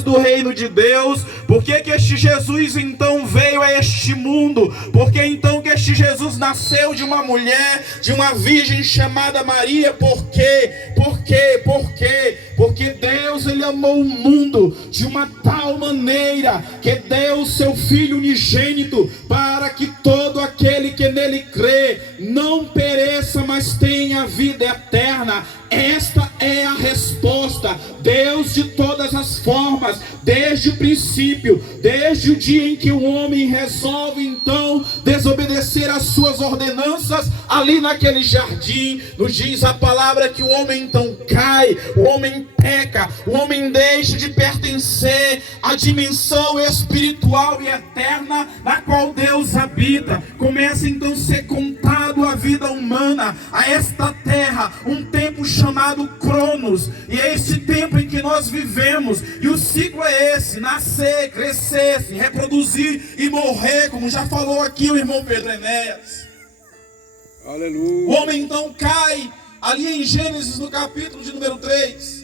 do reino de Deus. Por que este Jesus então veio a este mundo? Por que então que este Jesus nasceu de uma mulher, de uma virgem chamada Maria? Por quê? Por quê? Por quê? Porque Deus, ele amou o mundo de uma tal maneira que deu o seu Filho unigênito, para que todo aquele que nele crê não pereça, mas tenha vida eterna. Esta é a resposta. Deus, de todas as formas, desde o princípio, desde o dia em que o homem resolve então desobedecer às suas ordenanças ali naquele jardim, nos diz a palavra que o homem então cai, o homem peca, o homem deixa de pertencer à dimensão espiritual e eterna na qual Deus habita. Começa então a ser contado a vida humana, a esta terra, um tempo chamado Cronos, e é esse tempo em que nós vivemos, e o ciclo é esse: nascer, crescer, se reproduzir e morrer, como já falou aqui o irmão Pedro Enéas. Aleluia. O homem então cai ali em Gênesis, no capítulo de número 3.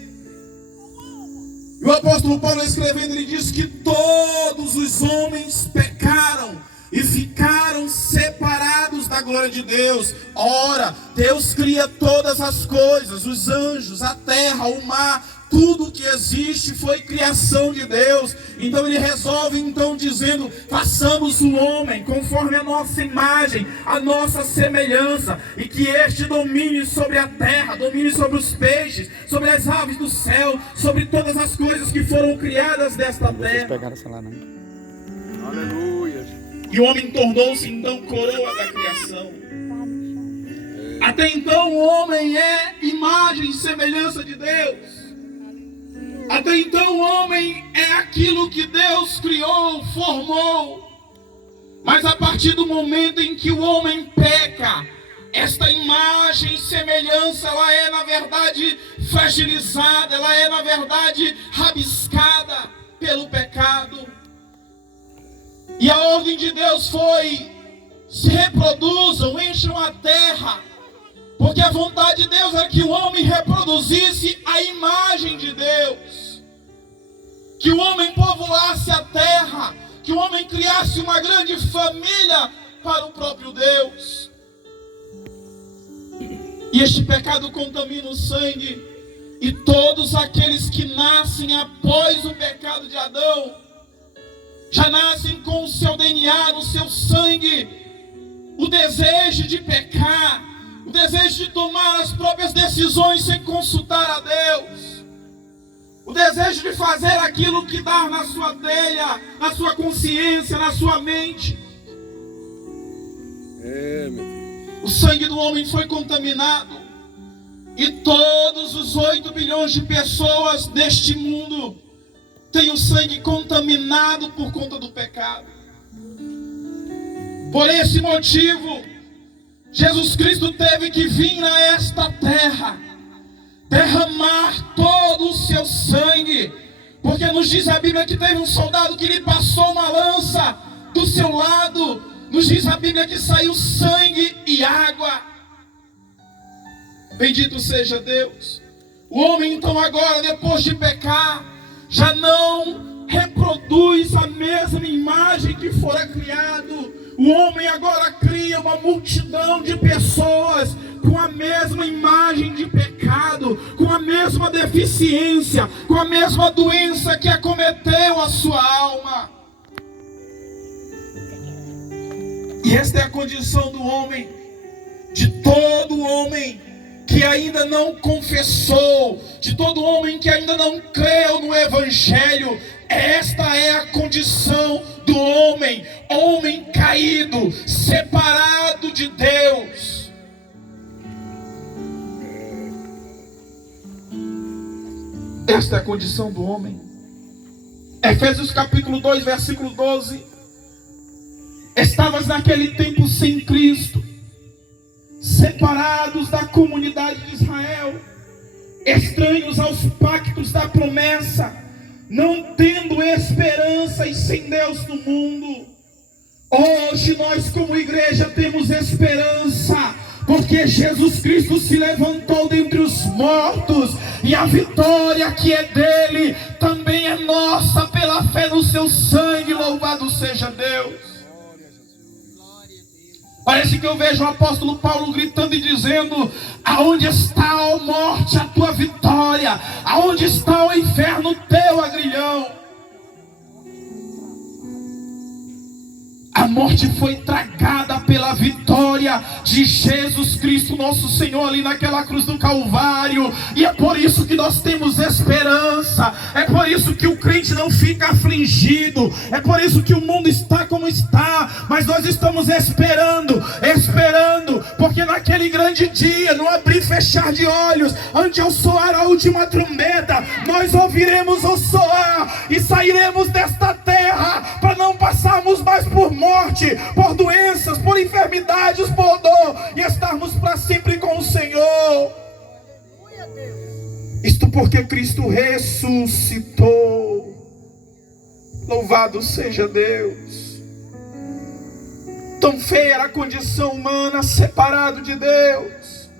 E o apóstolo Paulo, escrevendo, ele diz que todos os homens pecaram e ficaram separados da glória de Deus. Ora, Deus cria todas as coisas, os anjos, a terra, o mar, tudo que existe foi criação de Deus. Então ele resolve então dizendo: façamos o homem conforme a nossa imagem, a nossa semelhança, e que este domine sobre a terra, domine sobre os peixes, sobre as aves do céu, sobre todas as coisas que foram criadas desta terra. Pegaram essa lá, não? Aleluia. E o homem tornou-se então coroa da criação. Até então o homem é imagem e semelhança de Deus. Até então o homem é aquilo que Deus criou, formou. Mas a partir do momento em que o homem peca, esta imagem e semelhança, ela é na verdade fragilizada, ela é na verdade rabiscada pelo pecado. E a ordem de Deus foi: se reproduzam, encham a terra. Porque a vontade de Deus é que o homem reproduzisse a imagem de Deus, que o homem povoasse a terra, que o homem criasse uma grande família para o próprio Deus. E este pecado contamina o sangue, e todos aqueles que nascem após o pecado de Adão já nascem com o seu DNA, no seu sangue, o desejo de pecar, o desejo de tomar as próprias decisões sem consultar a Deus, o desejo de fazer aquilo que dá na sua telha, na sua consciência, na sua mente. Meu Deus. O sangue do homem foi contaminado, e todos os 8 bilhões de pessoas deste mundo têm o sangue contaminado por conta do pecado. Por esse motivo, Jesus Cristo teve que vir a esta terra, derramar todo o seu sangue, porque nos diz a Bíblia que teve um soldado que lhe passou uma lança do seu lado. Nos diz a Bíblia que saiu sangue e água. Bendito seja Deus. O homem então agora, depois de pecar, já não reproduz a mesma imagem que fora criado. O homem agora cria uma multidão de pessoas com a mesma imagem de pecado, com a mesma deficiência, com a mesma doença que acometeu a sua alma. E esta é a condição do homem, de todo homem que ainda não confessou, de todo homem que ainda não creu no Evangelho. Esta é a condição do homem, homem caído, separado de Deus. Esta é a condição do homem. Efésios capítulo 2, versículo 12. Estavas naquele tempo sem Cristo, separados da comunidade de Israel, estranhos aos pactos da promessa, não tendo esperança e sem Deus no mundo. Hoje nós como igreja temos esperança, porque Jesus Cristo se levantou dentre os mortos, e a vitória que é dele também é nossa pela fé no seu sangue. Louvado seja Deus. Parece que eu vejo o apóstolo Paulo gritando e dizendo: aonde está, ó morte, a tua vitória? Aonde está, ó inferno, o teu agrilhão? A morte foi tragada pela vitória de Jesus Cristo, nosso Senhor, ali naquela cruz do Calvário. E é por isso que nós temos esperança. É por isso que o crente não fica afligido. É por isso que o mundo está como está. Mas nós estamos esperando, porque naquele grande dia, no abrir e fechar de olhos, antes ao soar a última trombeta, nós ouviremos o soar e sairemos desta terra, para não passarmos mais por morte, por doenças, por enfermidades, por dor, e estarmos para sempre com o Senhor. Isto porque Cristo ressuscitou. Louvado seja Deus. Tão feia era a condição humana, separado de Deus.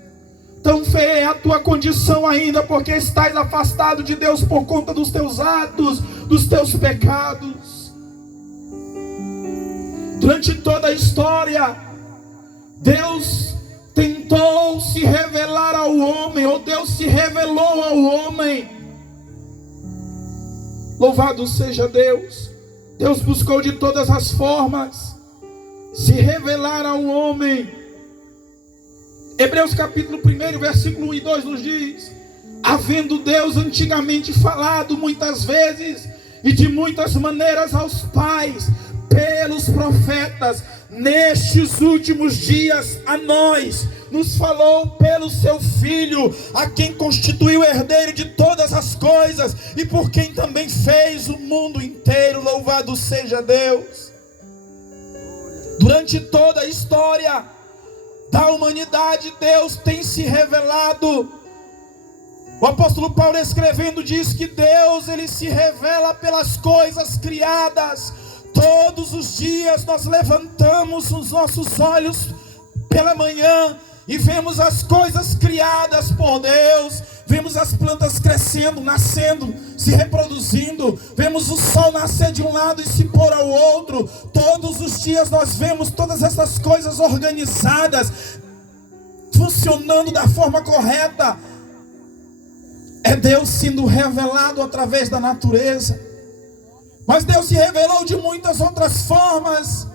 Tão feia é a tua condição ainda, porque estás afastado de Deus por conta dos teus atos, dos teus pecados. Durante toda a história, Deus tentou se revelar ao homem, ou Deus se revelou ao homem. Louvado seja Deus. Deus buscou de todas as formas se revelar ao homem. Hebreus capítulo 1, versículo 1 e 2 nos diz: havendo Deus antigamente falado muitas vezes e de muitas maneiras aos pais, pelos profetas, nestes últimos dias a nós, nos falou pelo seu Filho, a quem constituiu herdeiro de todas as coisas, e por quem também fez o mundo inteiro. Louvado seja Deus. Durante toda a história da humanidade, Deus tem se revelado. O apóstolo Paulo, escrevendo, diz que Deus, ele se revela pelas coisas criadas. Todos os dias nós levantamos os nossos olhos pela manhã e vemos as coisas criadas por Deus. Vemos as plantas crescendo, nascendo, se reproduzindo. Vemos o sol nascer de um lado e se pôr ao outro. Todos os dias nós vemos todas essas coisas organizadas, funcionando da forma correta. É Deus sendo revelado através da natureza. Mas Deus se revelou de muitas outras formas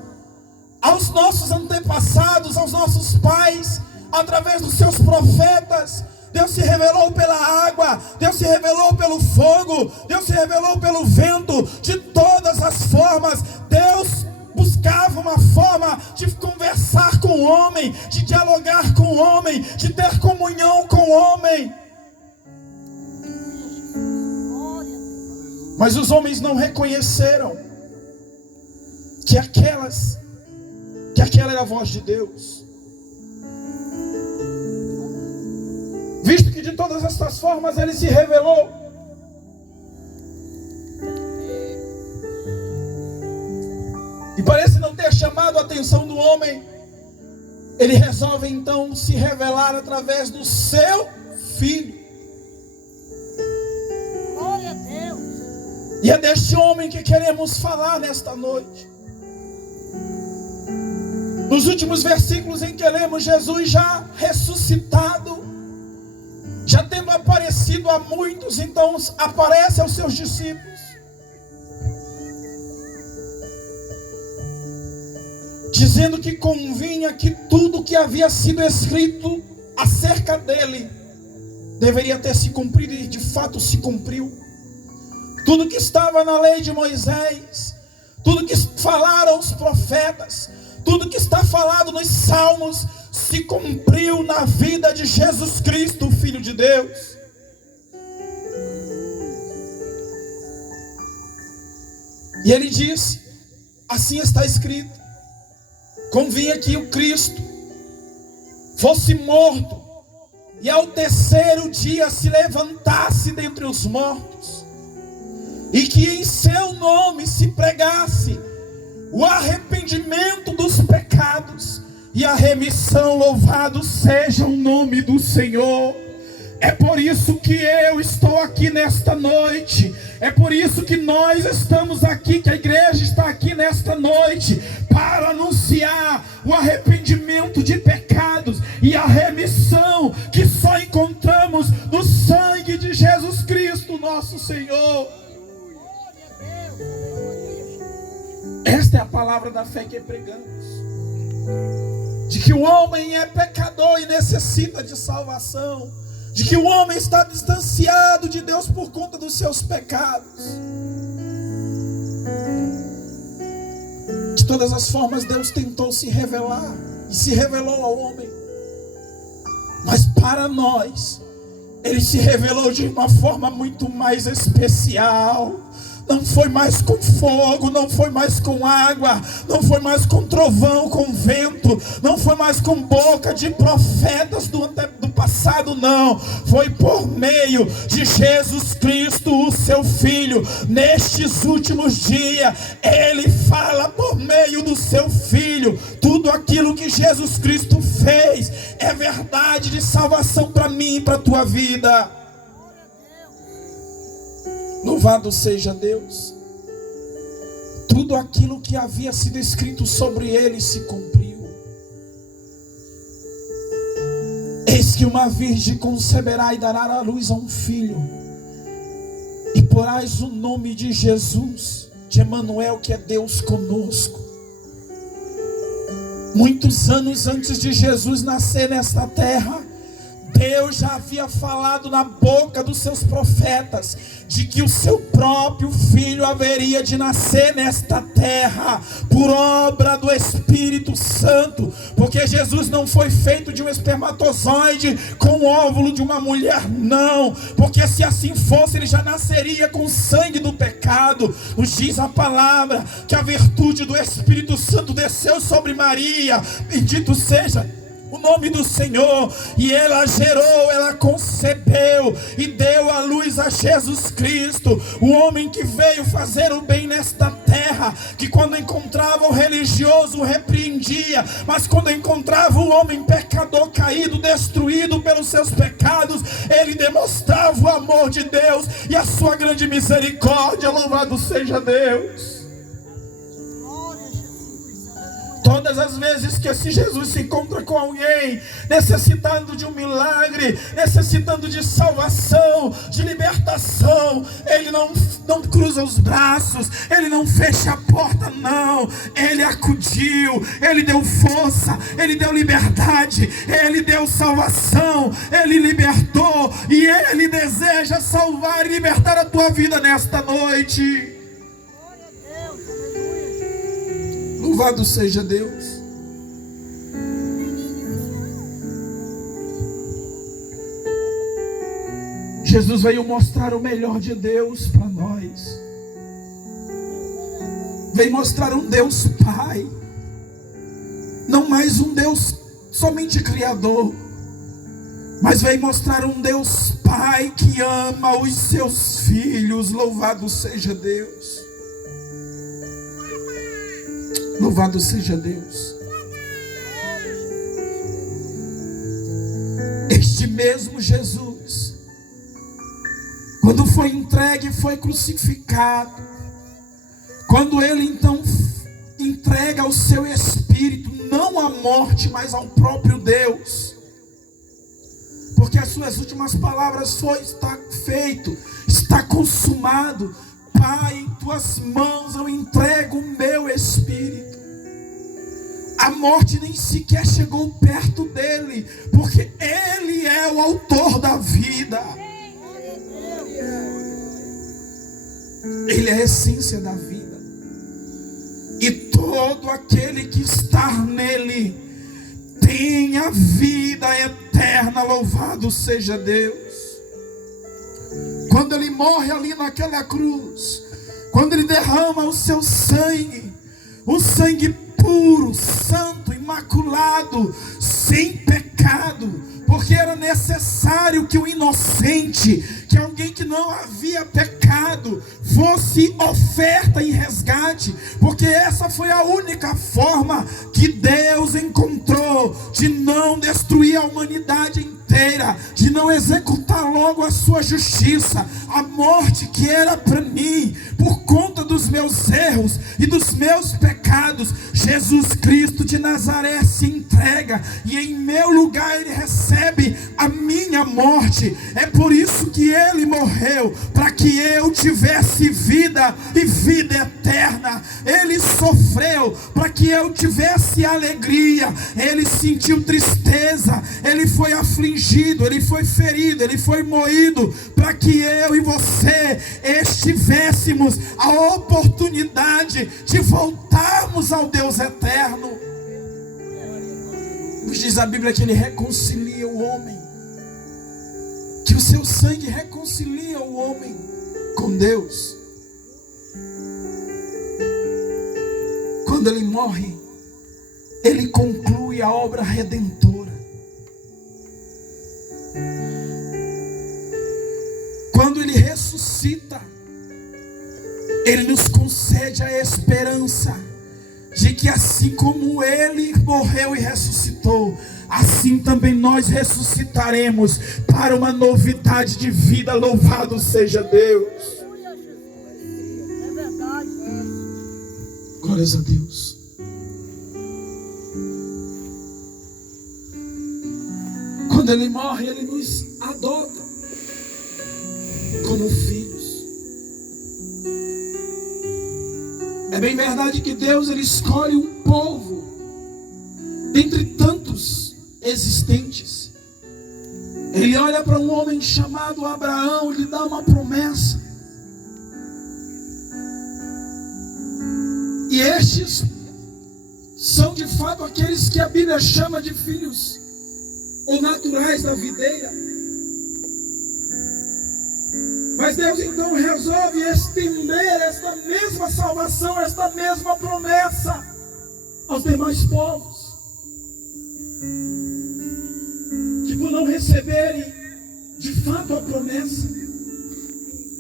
aos nossos antepassados, aos nossos pais, através dos seus profetas. Deus se revelou pela água, Deus se revelou pelo fogo, Deus se revelou pelo vento. De todas as formas, Deus buscava uma forma de conversar com o homem, de dialogar com o homem, de ter comunhão com o homem. Mas os homens não reconheceram que aquela era a voz de Deus. Visto que de todas estas formas ele se revelou, e parece não ter chamado a atenção do homem, ele resolve então se revelar através do seu Filho. E é deste homem que queremos falar nesta noite. Nos últimos versículos em que lemos, Jesus já ressuscitado, já tendo aparecido a muitos, então aparece aos seus discípulos, dizendo que convinha que tudo que havia sido escrito acerca dele deveria ter se cumprido, e de fato se cumpriu. Tudo que estava na lei de Moisés, tudo que falaram os profetas, tudo que está falado nos salmos, se cumpriu na vida de Jesus Cristo, o Filho de Deus. E ele disse: assim está escrito, convinha que o Cristo fosse morto e ao terceiro dia se levantasse dentre os mortos, e que em seu nome se pregasse o arrependimento dos pecados e a remissão. Louvado seja o nome do Senhor. É por isso que eu estou aqui nesta noite. É por isso que nós estamos aqui, que a igreja está aqui nesta noite, para anunciar o arrependimento de pecados e a remissão que só encontramos no sangue de Jesus Cristo, nosso Senhor. Esta é a palavra da fé que pregamos, de que o homem é pecador e necessita de salvação, de que o homem está distanciado de Deus por conta dos seus pecados. De todas as formas, Deus tentou se revelar e se revelou ao homem, mas para nós Ele se revelou de uma forma muito mais especial. Não foi mais com fogo, não foi mais com água, não foi mais com trovão, com vento, não foi mais com boca de profetas do passado, não. Foi por meio de Jesus Cristo, o seu Filho. Nestes últimos dias, Ele fala por meio do seu Filho. Tudo aquilo que Jesus Cristo fez é verdade de salvação para mim e para a tua vida. Louvado seja Deus. Tudo aquilo que havia sido escrito sobre ele se cumpriu. Eis que uma virgem conceberá e dará à luz a um filho, e porás o nome de Jesus, de Emanuel, que é Deus conosco. Muitos anos antes de Jesus nascer nesta terra, Deus já havia falado na boca dos seus profetas de que o seu próprio filho haveria de nascer nesta terra por obra do Espírito Santo, porque Jesus não foi feito de um espermatozoide com o óvulo de uma mulher, não, porque se assim fosse ele já nasceria com o sangue do pecado. Nos diz a palavra que a virtude do Espírito Santo desceu sobre Maria, bendito seja o nome do Senhor, e ela gerou, ela concebeu e deu à luz a Jesus Cristo, o homem que veio fazer o bem nesta terra, que quando encontrava o religioso o repreendia, mas quando encontrava o homem pecador caído, destruído pelos seus pecados, ele demonstrava o amor de Deus e a sua grande misericórdia. Louvado seja Deus. Todas as vezes que esse Jesus se encontra com alguém necessitando de um milagre, necessitando de salvação, de libertação, ele não cruza os braços, ele não fecha a porta, não. Ele acudiu, ele deu força, ele deu liberdade, ele deu salvação, ele libertou, e ele deseja salvar e libertar a tua vida nesta noite. Louvado seja Deus. Jesus veio mostrar o melhor de Deus para nós. Veio mostrar um Deus Pai, não mais um Deus somente Criador, mas veio mostrar um Deus Pai que ama os seus filhos. Louvado seja Deus. Louvado seja Deus. Este mesmo Jesus, quando foi entregue, foi crucificado, quando ele então entrega o seu espírito, não à morte, mas ao próprio Deus, porque as suas últimas palavras foi: está feito, está consumado. Pai, em tuas mãos eu entrego o meu espírito. A morte nem sequer chegou perto dele, porque ele é o autor da vida. Ele é a essência da vida. E todo aquele que está nele tem a vida eterna. Louvado seja Deus. Quando ele morre ali naquela cruz, quando ele derrama o seu sangue, o sangue puro, santo, imaculado, sem pecado, porque era necessário que o inocente, que alguém que não havia pecado, fosse trouxe oferta em resgate, porque essa foi a única forma que Deus encontrou de não destruir a humanidade inteira, de não executar logo a sua justiça. A morte que era para mim, por conta dos meus erros e dos meus pecados, Jesus Cristo de Nazaré se entrega, e em meu lugar Ele recebe a minha morte. É por isso que Ele morreu, para que eu tivesse vida e vida eterna. Ele sofreu para que eu tivesse alegria. Ele sentiu tristeza, Ele foi afligido, Ele foi ferido, Ele foi moído, para que eu e você estivéssemos a oportunidade de voltarmos ao Deus eterno. Nos diz a Bíblia que Ele reconcilia o homem, que o seu sangue reconcilia o homem com Deus. Quando Ele morre, Ele conclui a obra redentora. Quando Ele ressuscita, Ele nos concede a esperança de que assim como Ele morreu e ressuscitou, assim também nós ressuscitaremos para uma novidade de vida. Louvado seja Deus. É verdade. Glórias a Deus. Quando Ele morre, Ele nos adota como filhos. É bem verdade que Deus, Ele escolhe um povo dentre tantos existentes. Ele olha para um homem chamado Abraão e lhe dá uma promessa. E estes são de fato aqueles que a Bíblia chama de filhos ou naturais da videira. Mas Deus então resolve estender esta mesma salvação, esta mesma promessa aos demais povos, que por não receberem de fato a promessa,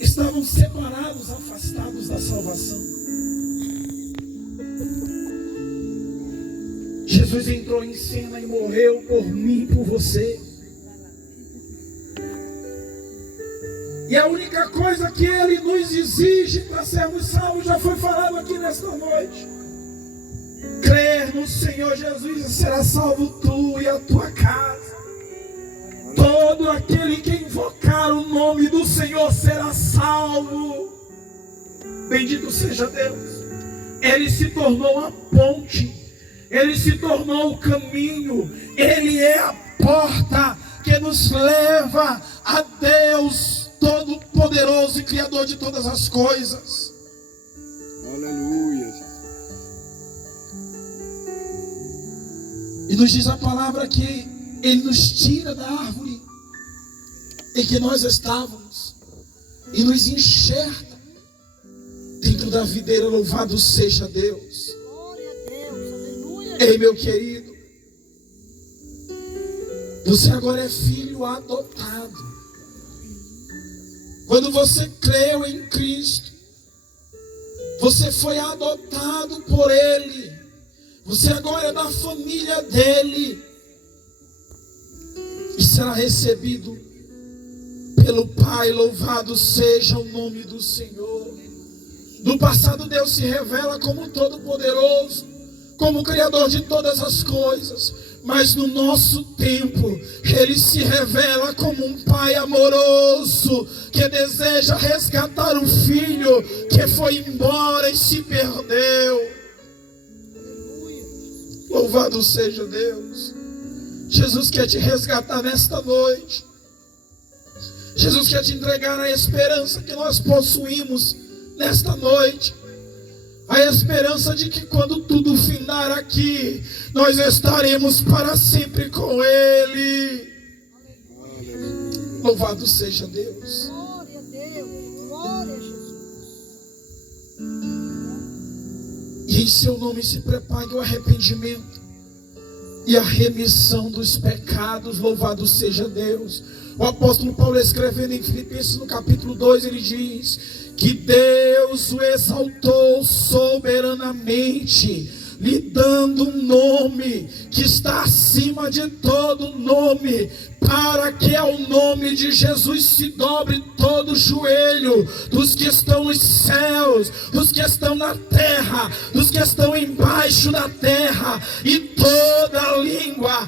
estavam separados, afastados da salvação. Jesus entrou em cena e morreu por mim e por você. E a única coisa que Ele nos exige para sermos salvos já foi falado aqui nesta noite: crer no Senhor Jesus e será salvo tu e a tua casa. Todo aquele que invocar o nome do Senhor será salvo. Bendito seja Deus. Ele se tornou a ponte, Ele se tornou o caminho, Ele é a porta que nos leva a Deus Todo-Poderoso e Criador de todas as coisas. Aleluia. E nos diz a palavra que Ele nos tira da árvore em que nós estávamos e nos enxerga dentro da videira. Louvado seja Deus. Glória a Deus, aleluia. Ei, meu querido, você agora é filho adotado. Quando você creu em Cristo, você foi adotado por Ele. Você agora é da família dEle e será recebido pelo Pai. Louvado seja o nome do Senhor. No passado, Deus se revela como Todo-Poderoso, como Criador de todas as coisas. Mas no nosso tempo, Ele se revela como um Pai amoroso, que deseja resgatar um filho que foi embora e se perdeu. Louvado seja Deus. Jesus quer te resgatar nesta noite. Jesus quer te entregar a esperança que nós possuímos nesta noite. A esperança de que quando tudo findar aqui, nós estaremos para sempre com Ele. Aleluia. Louvado seja Deus. Glória a Deus, glória a Jesus. E em seu nome se propague o arrependimento e a remissão dos pecados. Louvado seja Deus. O apóstolo Paulo, escrevendo em Filipenses no capítulo 2, ele diz que Deus o exaltou soberanamente, lhe dando um nome que está acima de todo nome, para que ao nome de Jesus se dobre todo o joelho dos que estão nos céus, dos que estão na terra, dos que estão embaixo da terra, e toda língua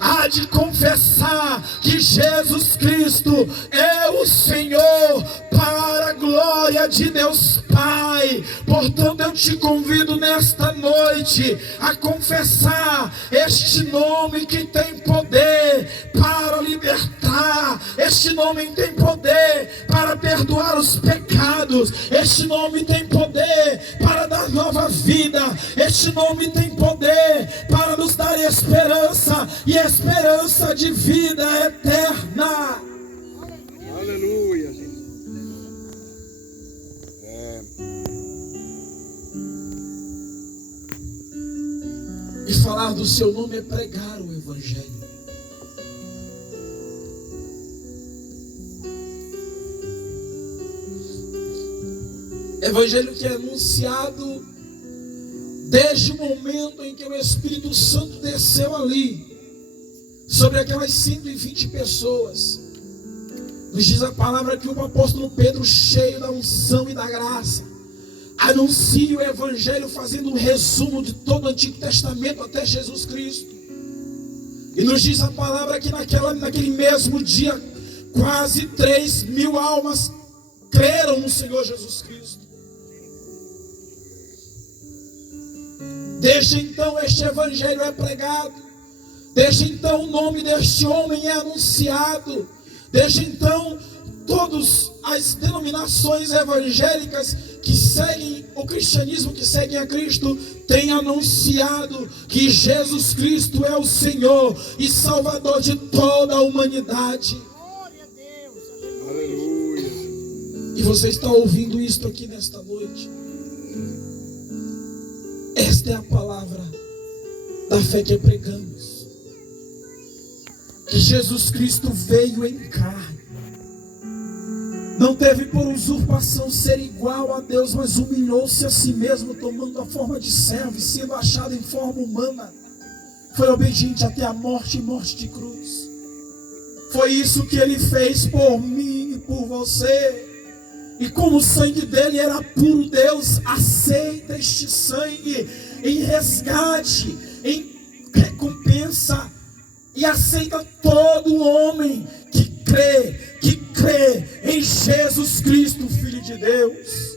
há de confessar que Jesus Cristo é o Senhor, para a glória de Deus Pai. Portanto, eu te convido nesta noite a confessar este nome que tem poder para libertar, este nome tem poder para perdoar os pecados, este nome tem poder para dar nova vida, este nome tem poder para nos dar esperança, e esperança de vida eterna. Aleluia, gente. E falar do seu nome é pregar o Evangelho. Evangelho que é anunciado desde o momento em que o Espírito Santo desceu ali, sobre aquelas 120 pessoas. Nos diz a palavra que o apóstolo Pedro, cheio da unção e da graça, anuncia o Evangelho fazendo um resumo de todo o Antigo Testamento até Jesus Cristo. E nos diz a palavra que naquele mesmo dia, quase 3.000 almas creram no Senhor Jesus Cristo. Desde então este Evangelho é pregado, desde então o nome deste homem é anunciado, desde então todas as denominações evangélicas que seguem o cristianismo, que seguem a Cristo, têm anunciado que Jesus Cristo é o Senhor e Salvador de toda a humanidade. Glória a Deus. Aleluia. E você está ouvindo isto aqui nesta noite. Esta é a palavra da fé que pregamos, que Jesus Cristo veio em carne, não teve por usurpação ser igual a Deus, mas humilhou-se a si mesmo, tomando a forma de servo e sendo achado em forma humana, foi obediente até a morte e morte de cruz. Foi isso que ele fez por mim e por você. E como o sangue dele era puro, Deus aceita este sangue em resgate, em recompensa, e aceita todo homem que crê em Jesus Cristo, Filho de Deus.